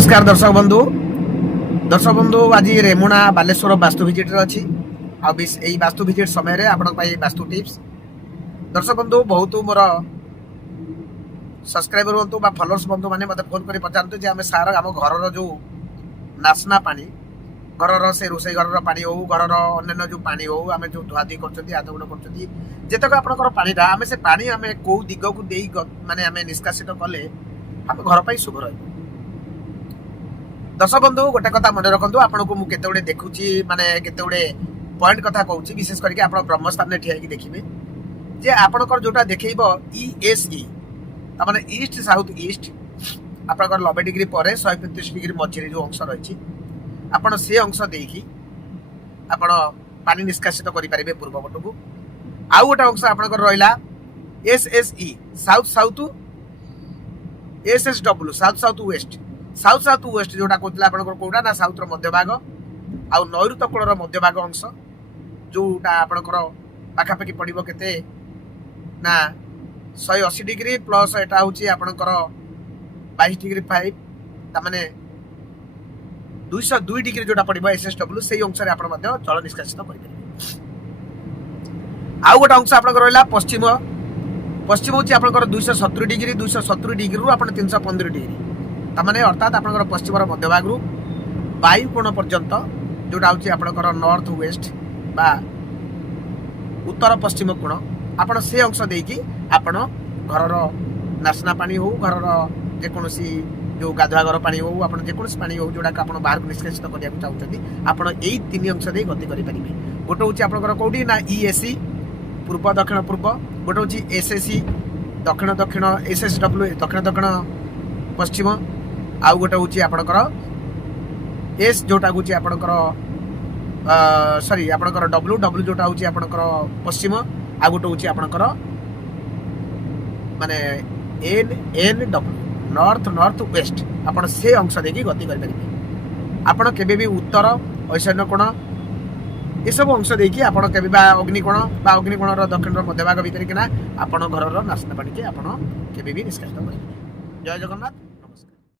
नमस्कार दर्शक बंधु आज रेमुणा बालेश्वर वास्तु विजिट अच्छी आई वास्तु विजिट समय आपण वास्तु टिप्स दर्शक बंधु बहुत मोर सब्सक्राइबर हूँ फॉलोअर्स बंधु मैंने मत फोन कर पचारते आम सार आम घर जो नासना पानी घर से रोसे घर पानी हो घर अन्य जो पानी हो आम जो धुआधुई कर हाथगुण कर जितक आपंकर पानीटा आम से पानी आम कौ दिग को माने आम निष्कासित कले आम घर पर शुभ रही। दर्शक बंधु गोटे कथा मन रखु आपन को मुझे देखुची माने केते पॉइंट कथा कहूँ विशेष करके आप ब्रह्मस्थान ठिया देखिए जे आपनकर जोटा देखब ESE तामाने ईस्ट साउथ ईस्ट आपनकर 90 डिग्री पर 135 डिग्री मझे जो अंश रही आपड़ से अंश देकी आपण पानी निष्कासित करें पूर्व पट को आउ गोटे अंश आपनकर रहा SSE south south SSW south south west जोटा कहते आपंकर कौटा ना साउथ मध्य भाग आउ नैऋत्य कूलर मध्य भाग अंश जोटा आपंकर पाखापाखि पड़ो के ना 180 डिग्री प्लस एटा हूँ आपंकर 22 डिग्री 5 तामाने 202 डिग्री जोटा पड़ो SSW से अंश जल निष्कासित करें। आउ गोटे अंश आपंकर रहा पश्चिम हूँ आपंकर 270 डिग्री 270 डिग्री रू आप 315 डिग्री तामाने अर्थात आपंकर पश्चिम मध्य भाग रू वायुकोण पर्यंत जोटा हूँ आपंकर नॉर्थ वेस्ट बा उत्तर पश्चिम कोण आपण से अंश देकी आपण घर नासना पानी हो घर जेकोसी जो गाधुआ घर पानी हो आप जेकोसी पानी हो जोटा आप बाहर को निष्कासित करने चाहते आप यही 3 अंश दे गति करेंगे। गोटे हूँ आपंकर कौटी ना ESE पूर्व दक्षिण पूर्व गोटे हूँ SSE दक्षिण दक्षिण SSW दक्षिण दक्षिण पश्चिम आउ गोटे हूँ आपंकर S जोटा हूँ आपंकर सॉरी आपंकर W जोटा हूँ आपंकर पश्चिम आ गोटे हूँ आपंकर माने NW नॉर्थ नॉर्थ वेस्ट आपण से अंश देकी गति करेंगे। आपण केबे भी उत्तर ईशान्य कोण ये सब अंश देकी आपण केबे अग्निकोण बा अग्निकोणर दक्षिण मध्य भाग भीतर किना आपण घर नासना पानी के आपण केबे भी निष्कासित करेंगे। जय जगन्नाथ।